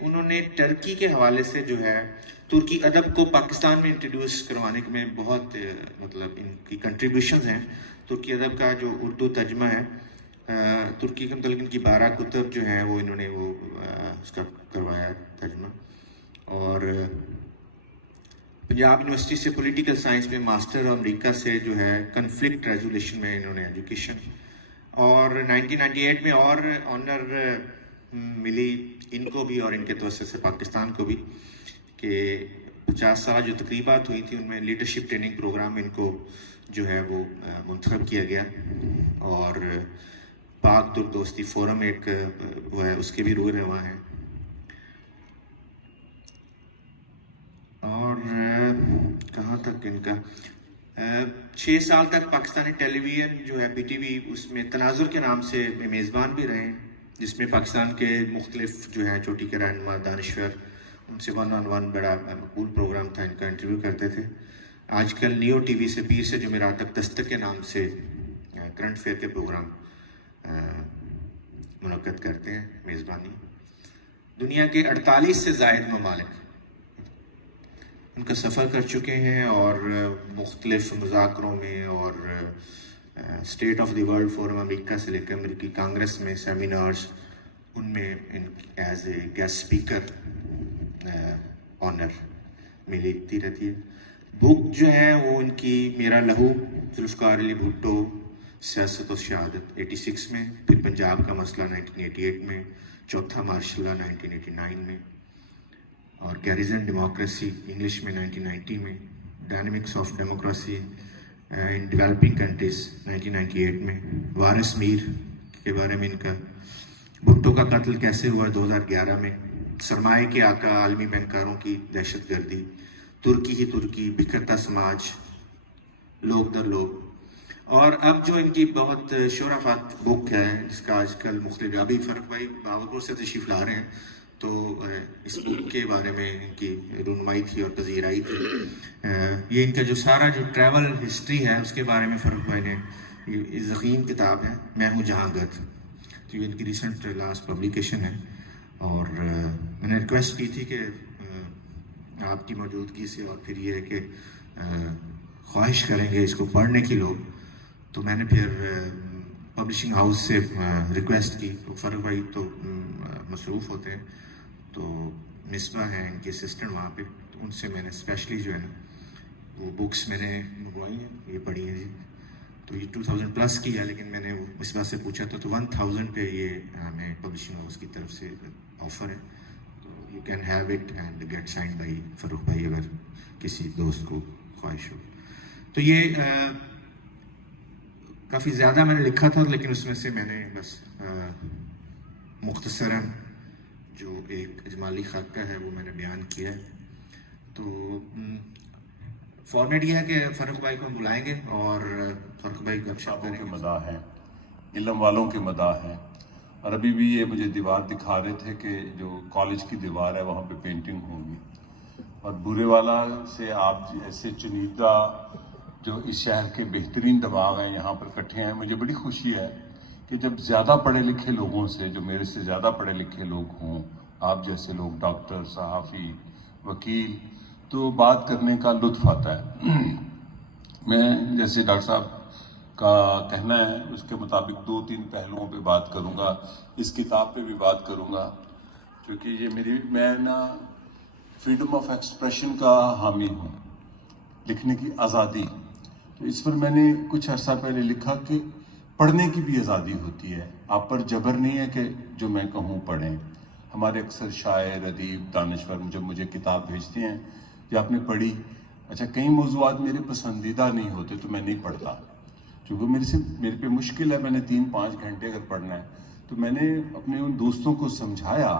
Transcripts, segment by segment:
انہوں نے ترکی کے حوالے سے جو ہے ترکی ادب کو پاکستان میں انٹروڈیوس کروانے میں بہت مطلب ان کی کنٹریبیوشنز ہیں. ترکی ادب کا جو اردو ترجمہ ہے ترکی کے متعلق ان کی 12 کتب جو ہیں وہ انہوں نے وہ اس کا کروایا ترجمہ. اور پنجاب یونیورسٹی سے پولیٹیکل سائنس میں ماسٹر اور امریکہ سے جو ہے کنفلکٹ ریزولیشن میں انہوں نے ایجوکیشن. اور 1998 میں اور آنر ملی ان کو بھی اور ان کے توسط سے پاکستان کو بھی کہ 50 سالہ جو تقریبات ہوئی تھی ان میں لیڈرشپ ٹریننگ پروگرام ان کو جو ہے وہ منتخب کیا گیا. اور پاک ترک دوستی فورم ایک وہ ہے اس کے بھی روح رواں ہیں. اور کہاں تک ان کا 6 سال تک پاکستانی ٹیلی ویژن جو ہے پی ٹی وی اس میں تناظر کے نام سے میزبان بھی رہے ہیں جس میں پاکستان کے مختلف جو ہیں چوٹی کے رہنما دانشور ان سے 1 on 1 بڑا مقبول پروگرام تھا. ان کا انٹرویو کرتے تھے. آج کل نیو ٹی وی سے پیر سے جمعرات تک دستک کے نام سے کرنٹ فیئر کے پروگرام منعقد کرتے ہیں میزبانی. دنیا کے 48 سے زائد ممالک ان کا سفر کر چکے ہیں اور مختلف مذاکروں میں اور state of the world forum امریکہ سے لے کر امریکی کانگریس میں سیمینارز ان میں in as a guest speaker honour ملتی رہتی ہے. بک جو ہے وہ ان کی میرا لہو ذوالفقار علی بھٹو سیاست و شہادت 86 میں, پھر پنجاب کا مسئلہ 1988 میں, چوتھا مارشل لا 1989 میں, اور گیریزن ڈیموکریسی انگلش میں 1990 میں, dynamics of democracy in developing countries 1998 میں, وارث میر کے بارے میں ان کا, بھٹو کا قتل کیسے ہوا 2011 میں, سرمایہ کے آقا عالمی بینکاروں کی دہشت گردی, ترکی ہی ترکی, بکھرتا سماج, لوگ در لوگ. اور اب جو ان کی بہت شورافات بک ہے جس کا آج کل مختلف ابھی فرق بھائی باولپور سے تشریف لا رہے ہیں تو اس بک کے بارے میں ان کی رونمائی تھی اور پذیرائی تھی. یہ ان کا جو سارا جو ٹریول ہسٹری ہے اس کے بارے میں فرق بھائی نے یہ ضخیم کتاب ہے میں ہوں جہاں گت, تو یہ ان کی ریسنٹ لاسٹ پبلیکیشن ہے. اور میں نے ریکویسٹ کی تھی کہ آپ کی موجودگی سے اور پھر یہ ہے کہ خواہش کریں گے اس کو پڑھنے کی لوگ, تو میں نے پھر پبلشنگ ہاؤس سے ریکویسٹ کی. تو فرق بھائی تو مصروف ہوتے ہیں تو مصباح ہیں ان کے اسسٹنٹ وہاں پہ, تو ان سے میں نے اسپیشلی جو ہے نا وہ بکس میں نے منگوائی ہیں, یہ پڑھی ہیں جی. تو یہ 2000 پلس کی ہے لیکن میں نے مصباح سے پوچھا تو 1000 پہ یہ ہمیں پبلشنگ ہاؤس کی طرف سے آفر ہے. تو you can have it and get signed by Farooq بھائی اگر کسی دوست کو خواہش ہو. تو یہ کافی زیادہ میں نے لکھا تھا لیکن اس میں سے میں نے بس مختصراً جو ایک اجمالی خاکہ ہے وہ میں نے بیان کیا ہے. تو فارمیٹ یہ ہے کہ فاروق بھائی کو ہم بلائیں گے اور فاروق بھائی گپ شپ کریں گے. مداح ہیں, علم والوں کے مداح ہیں. اور ابھی بھی یہ مجھے دیوار دکھا رہے تھے کہ جو کالج کی دیوار ہے وہاں پہ پینٹنگ ہوگی. اور بورے والا سے آپ ایسے چنیدہ جو اس شہر کے بہترین دماغ ہیں یہاں پر اکٹھے ہیں. مجھے بڑی خوشی ہے کہ جب زیادہ پڑھے لکھے لوگوں سے, جو میرے سے زیادہ پڑھے لکھے لوگ ہوں, آپ جیسے لوگ ڈاکٹر, صحافی, وکیل, تو بات کرنے کا لطف آتا ہے. میں جیسے ڈاکٹر صاحب کا کہنا ہے اس کے مطابق 2-3 پہلوؤں پہ بات کروں گا. اس کتاب پہ بھی بات کروں گا کیونکہ یہ میں نا فریڈم آف ایکسپریشن کا حامی ہوں, لکھنے کی آزادی. تو اس پر میں نے کچھ عرصہ پہلے لکھا کہ پڑھنے کی بھی آزادی ہوتی ہے, آپ پر جبر نہیں ہے کہ جو میں کہوں پڑھیں. ہمارے اکثر شاعر, ادیب, دانشور جب مجھے کتاب بھیجتے ہیں کہ آپ نے پڑھی, اچھا کئی موضوعات میرے پسندیدہ نہیں ہوتے تو میں نہیں پڑھتا کیونکہ میرے پہ مشکل ہے. میں نے 3-5 گھنٹے اگر پڑھنا ہے تو میں نے اپنے ان دوستوں کو سمجھایا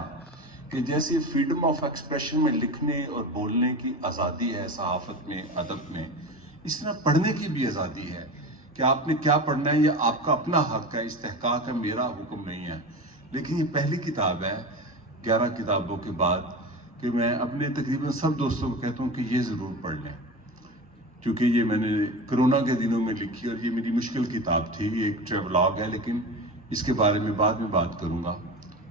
کہ جیسے فریڈم آف ایکسپریشن میں لکھنے اور بولنے کی آزادی ہے صحافت میں, ادب میں, اس طرح پڑھنے کی بھی آزادی ہے کہ آپ نے کیا پڑھنا ہے یہ آپ کا اپنا حق ہے, استحقاق ہے, میرا حکم نہیں ہے. لیکن یہ پہلی کتاب ہے 11 کتابوں کے بعد کہ میں اپنے تقریباً سب دوستوں کو کہتا ہوں کہ یہ ضرور پڑھ لیں, کیونکہ یہ میں نے کرونا کے دنوں میں لکھی اور یہ میری مشکل کتاب تھی. یہ ایک ٹریولاگ ہے لیکن اس کے بارے میں بعد میں بات کروں گا.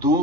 2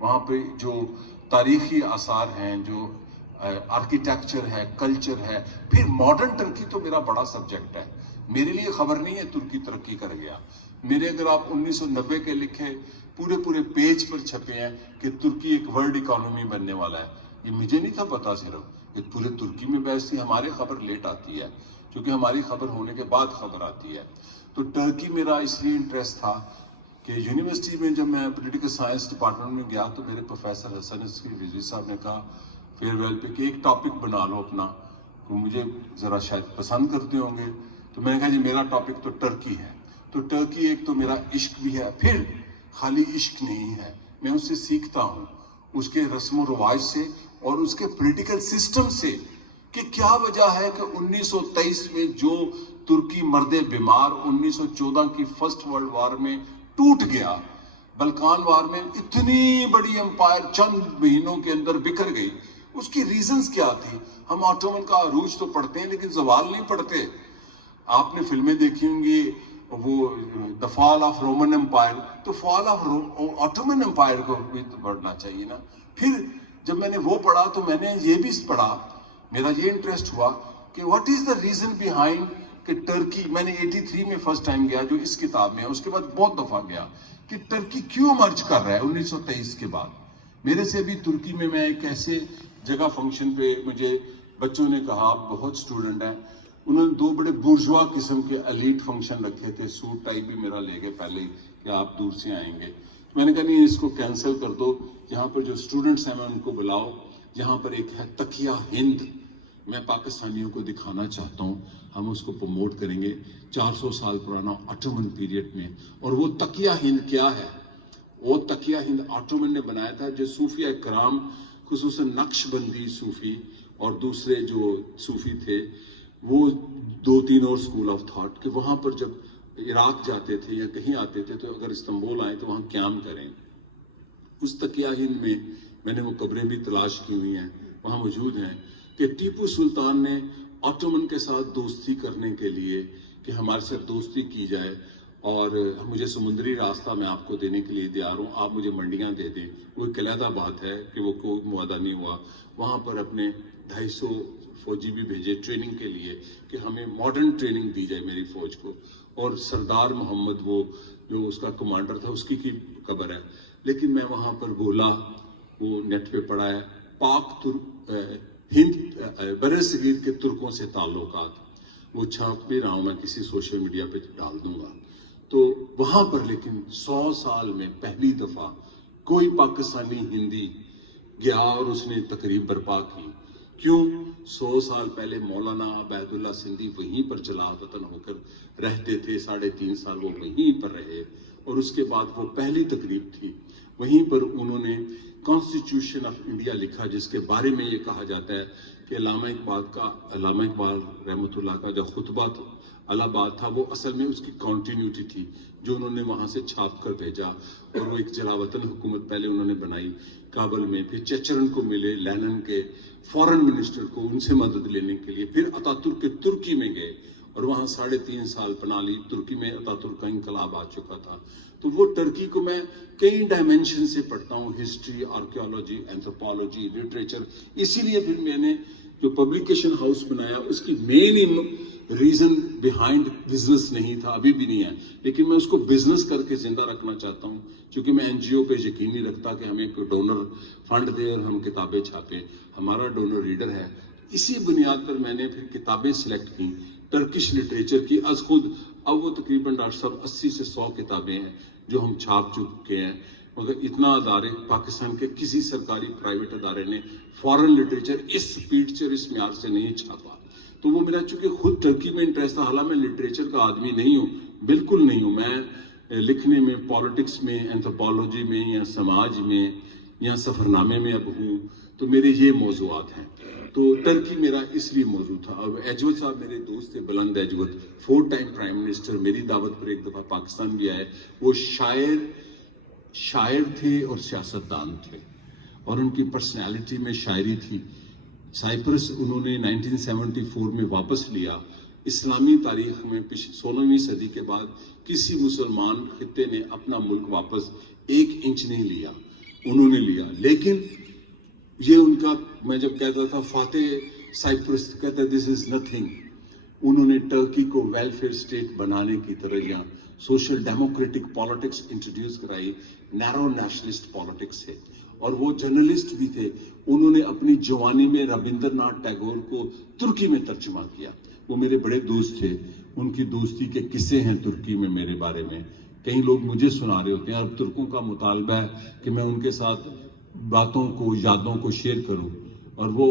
وہاں پہ جو تاریخی آثار ہیں, جو آرکیٹیکچر ہے, کلچر ہے. پھر ماڈرن ٹرکی تو میرا بڑا سبجیکٹ ہے. میرے لیے خبر نہیں ہے ترکی ترقی کر گیا. میرے اگر آپ 1990 کے لکھے پورے پیج پر چھپے ہیں کہ ترکی ایک ورلڈ اکانومی بننے والا ہے, یہ مجھے نہیں تھا پتا. صرف یہ پورے ترکی میں بحث تھی. ہماری خبر لیٹ آتی ہے کیونکہ ہماری خبر ہونے کے بعد خبر آتی ہے. تو ٹرکی میرا اس لیے انٹرسٹ تھا کہ یونیورسٹی میں جب میں پولیٹیکل سائنس ڈپارٹمنٹ میں گیا تو میرے پروفیسر حسن رضوی صاحب نے کہا فیئر ویل پہ کہ ایک ٹاپک بنا لو اپنا, وہ مجھے ذرا شاید پسند کرتے ہوں گے. تو میں نے کہا جی میرا ٹاپک تو ٹرکی ہے. تو ٹرکی ایک تو میرا عشق بھی ہے, پھر خالی عشق نہیں ہے, میں اس سے سیکھتا ہوں, اس کے رسم و رواج سے اور اس کے پولیٹیکل سسٹم سے, کہ کیا وجہ ہے کہ 1923 میں جو ترکی مرد بیمار 1914 کی فرسٹ ورلڈ وار میں ٹوٹ گیا, بلکان وار میں اتنی بڑی امپائر چند مہینوں کے اندر بکھر گئی, اس کی ریزنز کیا تھی؟ ہم آٹومن کا عروج تو پڑھتے ہیں لیکن زوال نہیں پڑھتے. آپ نے فلمیں دیکھی ہوں گی, وہ دا فال آف رومن امپائر, تو فال آف آٹومن امپائر کو بھی تو پڑھنا چاہیے نا. پھر جب میں نے وہ پڑھا تو میں نے یہ بھی پڑھا, میرا یہ انٹرسٹ ہوا کہ what is the reason behind کہ ٹرکی, میں نے 83 میں فرسٹ ٹائم گیا جو اس کتاب میں ہے, اس کے بعد بہت دفعہ گیا, کہ ٹرکی کیوں مرج کر رہا ہے 1923 کے بعد. میرے سے بھی ترکی میں ایک ایسے جگہ فنکشن پہ مجھے بچوں نے کہا, بہت سٹوڈنٹ ہیں, انہوں نے 2 بڑے بورژوا قسم کے ایلیٹ فنکشن رکھے تھے, سوٹ ٹائی بھی میرا لے گئے پہلے کہ آپ دور سے آئیں گے. میں نے کہا نہیں اس کو کینسل کر دو, یہاں پر جو سٹوڈنٹس ہیں میں ان کو بلاؤ. یہاں پر ایک ہے تکیہ ہند, میں پاکستانیوں کو دکھانا چاہتا ہوں, ہم اس کو پروموٹ کریں گے 400 سال پرانا آٹومن پیریڈ میں. اور وہ تکیہ ہند کیا ہے؟ وہ تکیہ ہند آٹومن نے بنایا تھا, جو صوفیہ کرام خصوصاً نقش بندی صوفی اور دوسرے جو صوفی تھے, وہ 2-3 اور اسکول آف تھاٹ, کہ وہاں پر جب عراق جاتے تھے یا کہیں آتے تھے تو اگر استنبول آئیں تو وہاں قیام کریں. اس تکیہ ہند میں نے وہ قبریں بھی تلاش کی ہوئی ہیں, وہاں موجود ہیں, کہ ٹیپو سلطان نے آٹومن کے ساتھ دوستی کرنے کے لیے کہ ہمارے ساتھ دوستی کی جائے اور مجھے سمندری راستہ میں آپ کو دینے کے لیے تیار ہوں, آپ مجھے منڈیاں دے دیں. وہ ایک علیحدہ بات ہے کہ وہ کوئی معاہدہ نہیں ہوا. وہاں پر اپنے 250 فوجی بھی بھیجے ٹریننگ کے لیے کہ ہمیں ماڈرن ٹریننگ دی جائے میری فوج کو. اور سردار محمد وہ جو اس کا کمانڈر تھا, اس کی قبر ہے. لیکن میں وہاں پر بولا, وہ نیٹ پہ پڑھا ہے, پاک ہند بر صغیر کے ترکوں سے تعلقات, وہ چھاپ بھی رہا ہوں, میں کسی سوشل میڈیا پہ ڈال دوں گا. تو وہاں پر لیکن 100 سال میں پہلی دفعہ کوئی پاکستانی ہندی گیا اور اس نے تقریب برپا کی. کیوں؟ 100 سال پہلے مولانا عبید اللہ سندھی وہیں پر چلا وطن ہو کر رہتے تھے, 3.5 سال وہ وہیں پر رہے, اور اس کے بعد وہ پہلی تقریب تھی. وہیں پر انہوں نے کانسٹیٹیوشن آف انڈیا لکھا, جس کے بارے میں یہ کہا جاتا ہے کہ علامہ اقبال رحمۃ اللہ کا جو خطبہ الہ آباد تھا, وہ اصل میں اس کی کنٹینیوٹی تھی جو انہوں نے وہاں سے چھاپ کر بھیجا. اور وہ ایک جلاوطن حکومت پہلے انہوں نے بنائی کابل میں, پھر چچرن کو ملے, لینن کے فورن منسٹر کو, ان سے مدد لینے کے لیے. پھر اتا ترک کے ترکی میں گئے اور وہاں 3.5 سال پناہ لی. ترکی میں اتا ترک کا انقلاب آ چکا تھا. تو وہ ٹرکی کو میں کئی ڈائمینشن سے پڑھتا ہوں, ہسٹری, آرکیولوجی, اینتھروپولوجی, لٹریچر. اسی لیے پھر میں نے جو پبلیکیشن ہاؤس بنایا, اس کی مین ریزن بیہائنڈ بزنس نہیں تھا, ابھی بھی نہیں ہے, لیکن میں اس کو بزنس کر کے زندہ رکھنا چاہتا ہوں, کیونکہ میں NGO پہ یقین نہیں رکھتا کہ ہمیں کوئی ڈونر فنڈ دے اور ہم کتابیں چھاپیں. ہمارا ڈونر ریڈر ہے. اسی بنیاد پر میں نے پھر کتابیں سلیکٹ کی ٹرکش لٹریچر کی از خود. اب وہ تقریباً ڈاکٹر صاحب 80 سے 100 کتابیں ہیں جو ہم چھاپ چکے ہیں, مگر اتنا ادارے پاکستان کے کسی سرکاری پرائیویٹ ادارے نے فارن لٹریچر اس سپیڈ سے اور اس معیار سے نہیں چھاپا. تو وہ میرا چونکہ خود ٹرکی میں انٹرسٹ تھا, حالانکہ میں لٹریچر کا آدمی نہیں ہوں, بالکل نہیں ہوں. میں لکھنے میں, پالیٹکس میں, اینتھروپولوجی میں یا سماج میں یا سفرنامے میں اب ہوں, تو میرے یہ موضوعات ہیں. تو ٹرکی میرا اس لیے موضوع تھا. اب ایجوت صاحب میرے دوست تھے, بلند ایجوت, 4 ٹائم پرائم منسٹر, میری دعوت پر ایک دفعہ پاکستان بھی آئے. وہ شاعر تھے اور سیاستدان تھے, اور ان کی پرسنالٹی میں شاعری تھی. سائپرس انہوں نے 1974 میں واپس لیا. اسلامی تاریخ میں 16ویں صدی کے بعد کسی مسلمان خطے نے اپنا ملک واپس 1 انچ نہیں لیا. انہوں نے لیا. لیکن یہ ان کا, میں جب کہتا تھا فاتح سائپرس کہتا ہے دس از نتھنگ, انہوں نے ٹرکی کو ویلفیئر اسٹیٹ بنانے کی طرح یہاں سوشل ڈیموکریٹک پالیٹکس انٹروڈیوس کرائی, نیرو نیشنلسٹ پالیٹکس سے. اور وہ جرنلسٹ بھی تھے, انہوں نے اپنی جوانی میں ربندر ناتھ ٹیگور کو ترکی میں ترجمہ کیا. وہ میرے بڑے دوست تھے, ان کی دوستی کے قصے ہیں ترکی میں میرے بارے میں, کئی لوگ مجھے سنا رہے ہوتے ہیں. اب ترکوں کا مطالبہ ہے کہ میں ان کے ساتھ باتوں کو, یادوں کو شیئر کروں, اور وہ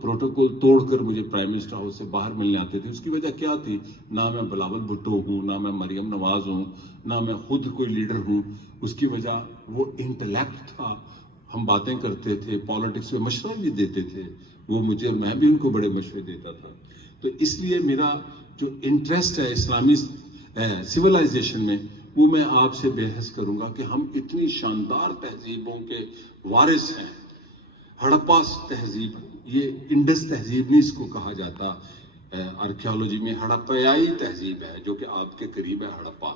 پروٹوکول توڑ کر مجھے پرائم منسٹر ہاؤس سے باہر ملنے آتے تھے. اس کی وجہ کیا تھی؟ نہ میں بلاول بھٹو ہوں, نہ میں مریم نواز ہوں, نہ میں خود کوئی لیڈر ہوں. اس کی وجہ وہ انٹلیکٹ تھا, ہم باتیں کرتے تھے, پالیٹکس میں مشورہ بھی دیتے تھے وہ مجھے, اور میں بھی ان کو بڑے مشورے دیتا تھا. تو اس لیے میرا جو انٹرسٹ ہے اسلامی سویلائزیشن میں, وہ میں آپ سے بحث کروں گا کہ ہم اتنی شاندار تہذیبوں کے وارث ہیں. ہڑپا تہذیب, یہ انڈس تہذیب نہیں اس کو کہا جاتا آرکیالوجی میں, ہڑپیائی تہذیب ہے جو کہ آپ کے قریب ہے. ہڑپا,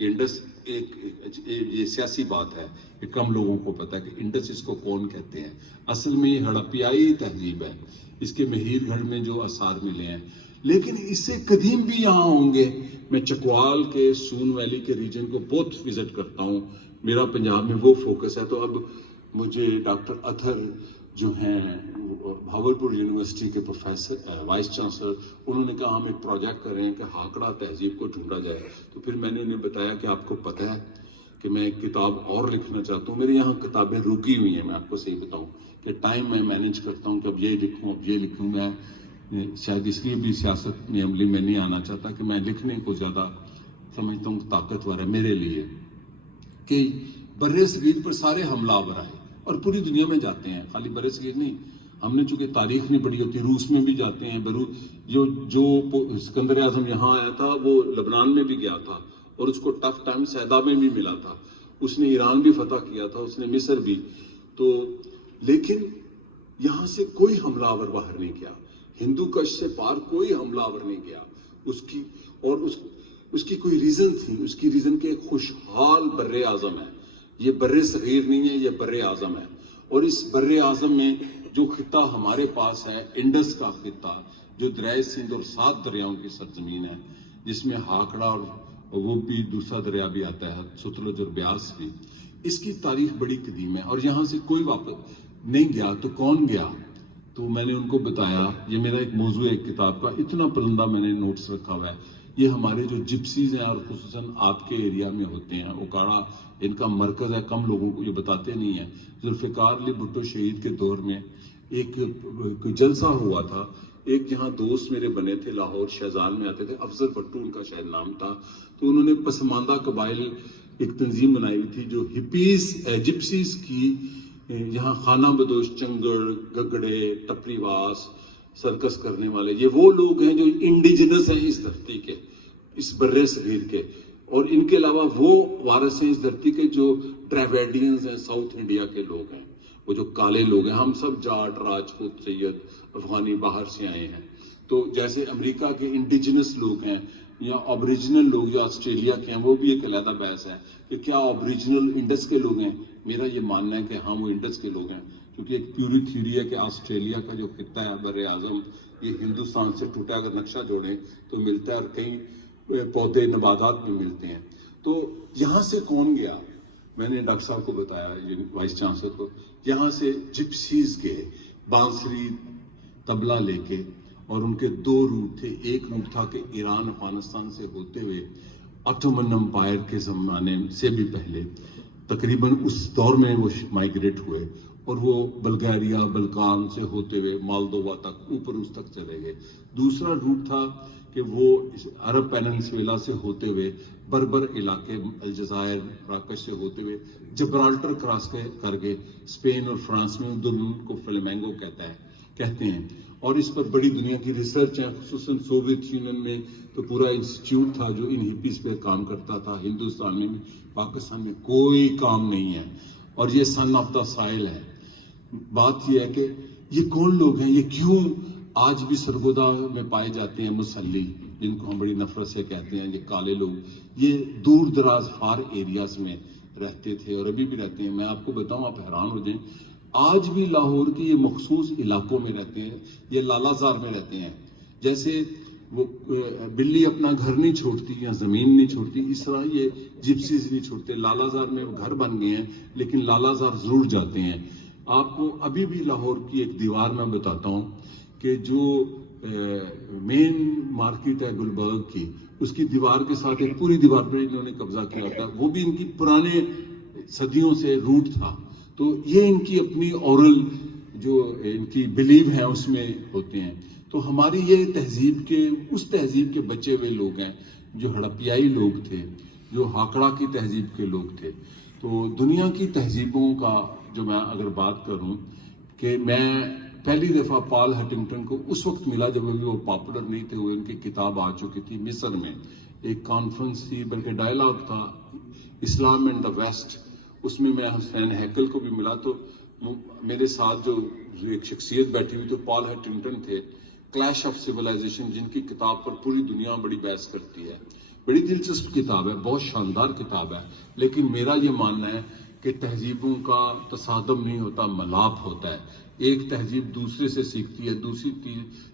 انڈس یہ سیاسی بات ہے کہ کم لوگوں کو پتا ہے کہ انڈس اس کو کون کہتے ہیں. اصل میں یہ ہڑپیائی تہذیب ہے, اس کے مہیر گڑھ میں جو آثار ملے ہیں. لیکن اس سے قدیم بھی یہاں ہوں گے. میں چکوال کے سون ویلی کے ریجن کو بہت وزٹ کرتا ہوں, میرا پنجاب میں وہ فوکس ہے. تو اب مجھے ڈاکٹر اطہر جو ہیں بھاولپور یونیورسٹی کے پروفیسر وائس چانسلر, انہوں نے کہا ہم ایک پروجیکٹ کر رہے ہیں کہ ہاکڑا تہذیب کو ڈھونڈا جائے. تو پھر میں نے انہیں بتایا کہ آپ کو پتہ ہے کہ میں ایک کتاب اور لکھنا چاہتا ہوں. میرے یہاں کتابیں رکی ہوئی ہیں, میں آپ کو صحیح بتاؤں کہ ٹائم میں مینیج کرتا ہوں کہ اب یہ لکھوں, اب یہ لکھوں. میں شاید اس لیے بھی سیاست میں عملی میں نہیں آنا چاہتا کہ میں لکھنے کو زیادہ سمجھتا ہوں طاقتور ہے میرے لیے, کہ بر صغیر پر سارے حملہ آور آئے اور پوری دنیا میں جاتے ہیں, خالی بر صغیر نہیں. ہم نے چونکہ تاریخ نہیں پڑھی ہوتی, روس میں بھی جاتے ہیں. جو سکندر اعظم یہاں آیا تھا وہ لبنان میں بھی گیا تھا, اور اس کو ٹف ٹائم سیدا میں بھی ملا تھا. اس نے ایران بھی فتح کیا تھا, اس نے مصر بھی. تو لیکن یہاں سے کوئی حملہ آور باہر نہیں گیا, ہندو کش سے پار کوئی حملہ آور نہیں گیا. اس کی کوئی ریزن تھی, اس کی ریزن کہ ایک خوشحال بر اعظم ہے. یہ بر صغیر نہیں ہے, یہ بر اعظم ہے. اور اس بر اعظم میں جو خطہ ہمارے پاس ہے, انڈس کا خطہ, جو دریائے سندھ اور 7 دریاؤں کی سرزمین ہے, جس میں ہاکڑا اور وہ بھی دوسرا دریا بھی آتا ہے, ستلج اور بیاس بھی. اس کی تاریخ بڑی قدیم ہے, اور یہاں سے کوئی واپس نہیں گیا. تو کون گیا؟ تو میں نے ان کو بتایا, یہ میرا ایک موضوع ہے کتاب کا, اتنا پرندہ میں نے نوٹس رکھا ہوا ہے. یہ ہمارے جو جپسیز ہیں, اور خصوصاً آپ کے ایریا میں ہوتے ہیں, اوکاڑا ان کا مرکز ہے, کم لوگوں کو یہ بتاتے نہیں ہیں. ذوالفقار علی بھٹو شہید کے دور میں ایک جلسہ ہوا تھا. ایک یہاں دوست میرے بنے تھے, لاہور شہزال میں آتے تھے, افضل بھٹو ان کا شاید نام تھا. تو انہوں نے پسماندہ قبائل ایک تنظیم بنائی ہوئی تھی جو ہپیز جپسیز کی, یہاں خانہ بدوش, چنگڑ, گگڑے, ٹپری واس, سرکس کرنے والے, یہ وہ لوگ ہیں جو انڈیجنس ہیں اس دھرتی کے, اس بر صغیر کے. اور ان کے علاوہ وہ وارث ہیں اس دھرتی کے جو ڈراویڈینز ہیں, ساؤتھ انڈیا کے لوگ ہیں, وہ جو کالے لوگ ہیں. ہم سب جاٹ, راجپوت, سید, افغانی باہر سے آئے ہیں. تو جیسے امریکہ کے انڈیجنس لوگ ہیں یا اوبریجنل لوگ جو آسٹریلیا کے ہیں, وہ بھی ایک علیحدہ بحث ہے کہ کیا اوبریجنل انڈس کے لوگ ہیں. میرا یہ ماننا ہے کہ ہاں وہ انڈس کے لوگ ہیں, کیونکہ ایک پیوری تھیوری ہے کہ آسٹریلیا کا جو خطہ ہے بر اعظم, یہ ہندوستان سے ٹوٹا, اگر نقشہ جوڑیں تو ملتا ہے, اور کئی پودے نباتات میں ملتے ہیں. تو یہاں سے کون گیا؟ میں نے ڈاکٹر صاحب کو بتایا, وائس چانسلر کو, یہاں سے جپسیز گئے بانسری طبلہ لے کے, اور ان کے 2 روٹ تھے. ایک روٹ تھا کہ ایران افغانستان سے ہوتے ہوئے آٹومن امپائر کے زمانے سے بھی پہلے, تقریباً اس دور میں وہ مائیگریٹ ہوئے, اور وہ بلغاریہ, بلکان سے ہوتے ہوئے مالدووا تک, اوپر اس تک چلے گئے. دوسرا روٹ تھا کہ وہ عرب پیننسویلا سے ہوتے ہوئے بربر علاقے, الجزائر, مراکش سے ہوتے ہوئے جبرالٹر کراس کر کے اسپین اور فرانس میں, ان کو فلیمینگو کہتے ہیں. اور اس پر بڑی دنیا کی ریسرچ ہے, خصوصاً سوویت یونین میں تو پورا انسٹیٹیوٹ تھا جو ان ہپیز پہ کام کرتا تھا. ہندوستان میں, پاکستان میں کوئی کام نہیں ہے, اور یہ سن آف دا سائل ہے. بات یہ ہے کہ یہ کون لوگ ہیں, یہ کیوں آج بھی سرگودا میں پائے جاتے ہیں مسلی, جن کو ہم بڑی نفرت سے کہتے ہیں, یہ کالے لوگ, یہ دور دراز فار ایریاز میں رہتے تھے اور ابھی بھی رہتے ہیں. میں آپ کو بتاؤں, آپ حیران ہو جائیں, آج بھی لاہور کے یہ مخصوص علاقوں میں رہتے ہیں, یہ لالا زار میں رہتے ہیں. جیسے وہ بلی اپنا گھر نہیں چھوڑتی یا زمین نہیں چھوڑتی, اس طرح یہ جپسیز نہیں چھوڑتے. لالا زار میں گھر بن گئے ہیں لیکن لالا زار ضرور جاتے ہیں. آپ کو ابھی بھی لاہور کی ایک دیوار میں بتاتا ہوں کہ جو مین مارکیٹ ہے گلبرگ کی, اس کی دیوار کے ساتھ ایک پوری دیوار پہ انہوں نے قبضہ کیا ہوتا ہے. وہ بھی ان کی پرانے صدیوں سے روٹ تھا. تو یہ ان کی اپنی اورل جو ان کی بلیو ہیں اس میں ہوتے ہیں. تو ہماری یہ تہذیب کے, اس تہذیب کے بچے ہوئے لوگ ہیں جو ہڑپیائی لوگ تھے, جو ہاکڑا کی تہذیب کے لوگ تھے. تو دنیا کی تہذیبوں کا جو میں اگر بات کروں, کہ میں پہلی دفعہ پال ہنٹنگٹن کو اس وقت ملا جب ابھی وہ پاپولر نہیں تھے ہوئے. ان کی کتاب آ چکی تھی مصر میں, ایک کانفرنس تھی, بلکہ ڈائلاگ تھا, اسلام اینڈ دا ویسٹ. اس میں حسین ہیکل کو بھی ملا. تو میرے ساتھ جو ایک شخصیت بیٹھی ہوئی تو پال ہنٹنگٹن تھے, کلیش آف سیولائزیشن, جن کی کتاب پر پوری دنیا بڑی بحث کرتی ہے. بڑی دلچسپ کتاب ہے, بہت شاندار کتاب ہے. لیکن میرا یہ ماننا ہے کہ تہذیبوں کا تصادم نہیں ہوتا, ملاپ ہوتا ہے. ایک تہذیب دوسرے سے سیکھتی ہے, دوسری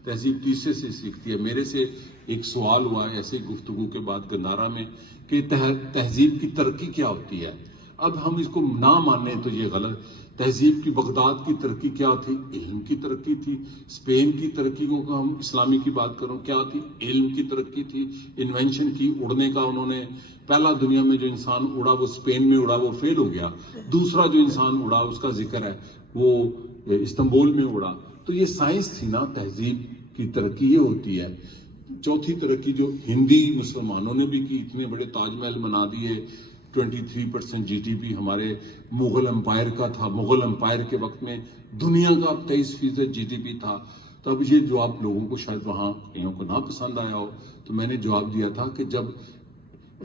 تہذیب تیسرے سے سیکھتی ہے. میرے سے ایک سوال ہوا ہے ایسے گفتگو کے بعد گندھارا میں کہ تہذیب کی ترقی کیا ہوتی ہے. اب ہم اس کو نہ مانیں تو یہ غلط. تہذیب کی بغداد کی ترقی کیا تھی؟ علم کی ترقی تھی. اسپین کی ترقی کو ہم اسلامی کی بات کروں, کیا تھی؟ علم کی ترقی تھی. انوینشن کی, اڑنے کا انہوں نے, پہلا دنیا میں جو انسان اڑا وہ اسپین میں اڑا, وہ فیل ہو گیا. دوسرا جو انسان اڑا اس کا ذکر ہے وہ استنبول میں اڑا. تو یہ سائنس تھی نا, تہذیب کی ترقی یہ ہوتی ہے. چوتھی ترقی جو ہندی مسلمانوں نے بھی کی, اتنے بڑے تاج محل بنا دیے, 23% جی ڈی پی ہمارے مغل امپائر کا تھا. مغل امپائر کے وقت میں دنیا کا 23% جی ڈی پی تھا. تب یہ جواب لوگوں کو شاید وہاں کئیوں کو نہ پسند آیا ہو, تو میں نے جواب دیا تھا کہ جب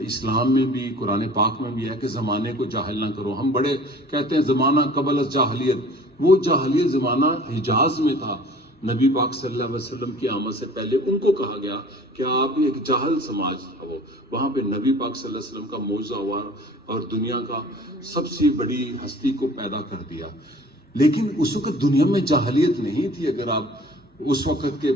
اسلام میں بھی, قرآن پاک میں بھی ہے کہ زمانے کو جاہل نہ کرو. ہم بڑے کہتے ہیں زمانہ قبل از جاہلیت, وہ جاہلیت زمانہ حجاز میں تھا. نبی پاک صلی اللہ علیہ وسلم کی آمد سے پہلے ان کو کہا گیا کہ آپ ایک جاہل سماج تھا. وہ وہاں پہ نبی پاک صلی اللہ علیہ وسلم کا معجزہ ہوا اور دنیا کا سب سے بڑی ہستی کو پیدا کر دیا. لیکن اس وقت دنیا میں جاہلیت نہیں تھی. اگر آپ اس وقت کے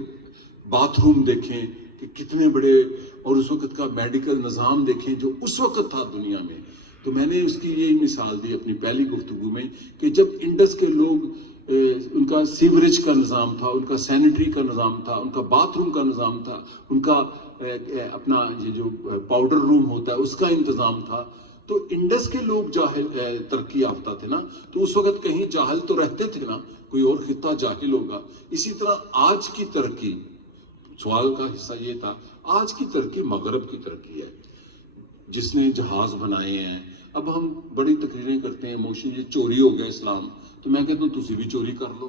باتھ روم دیکھیں کہ کتنے بڑے, اور اس وقت کا میڈیکل نظام دیکھیں جو اس وقت تھا دنیا میں. تو میں نے اس کی یہی مثال دی اپنی پہلی گفتگو میں کہ جب انڈس کے لوگ, ان کا سیوریج کا نظام تھا, ان کا سینیٹری کا نظام تھا, ان کا باتھ روم کا نظام تھا, ان کا اپنا یہ جو پاؤڈر روم ہوتا ہے اس کا انتظام تھا. تو انڈس کے لوگ جاہل ترقی یافتہ تھے نا, تو اس وقت کہیں جاہل تو رہتے تھے نا, کوئی اور خطہ جاہل ہوگا. اسی طرح آج کی ترقی, سوال کا حصہ یہ تھا, آج کی ترقی مغرب کی ترقی ہے, جس نے جہاز بنائے ہیں. اب ہم بڑی تقریریں کرتے ہیں, موشن یہ چوری ہو گیا اسلام, تو میں کہتا ہوں تسی بھی چوری کر لو.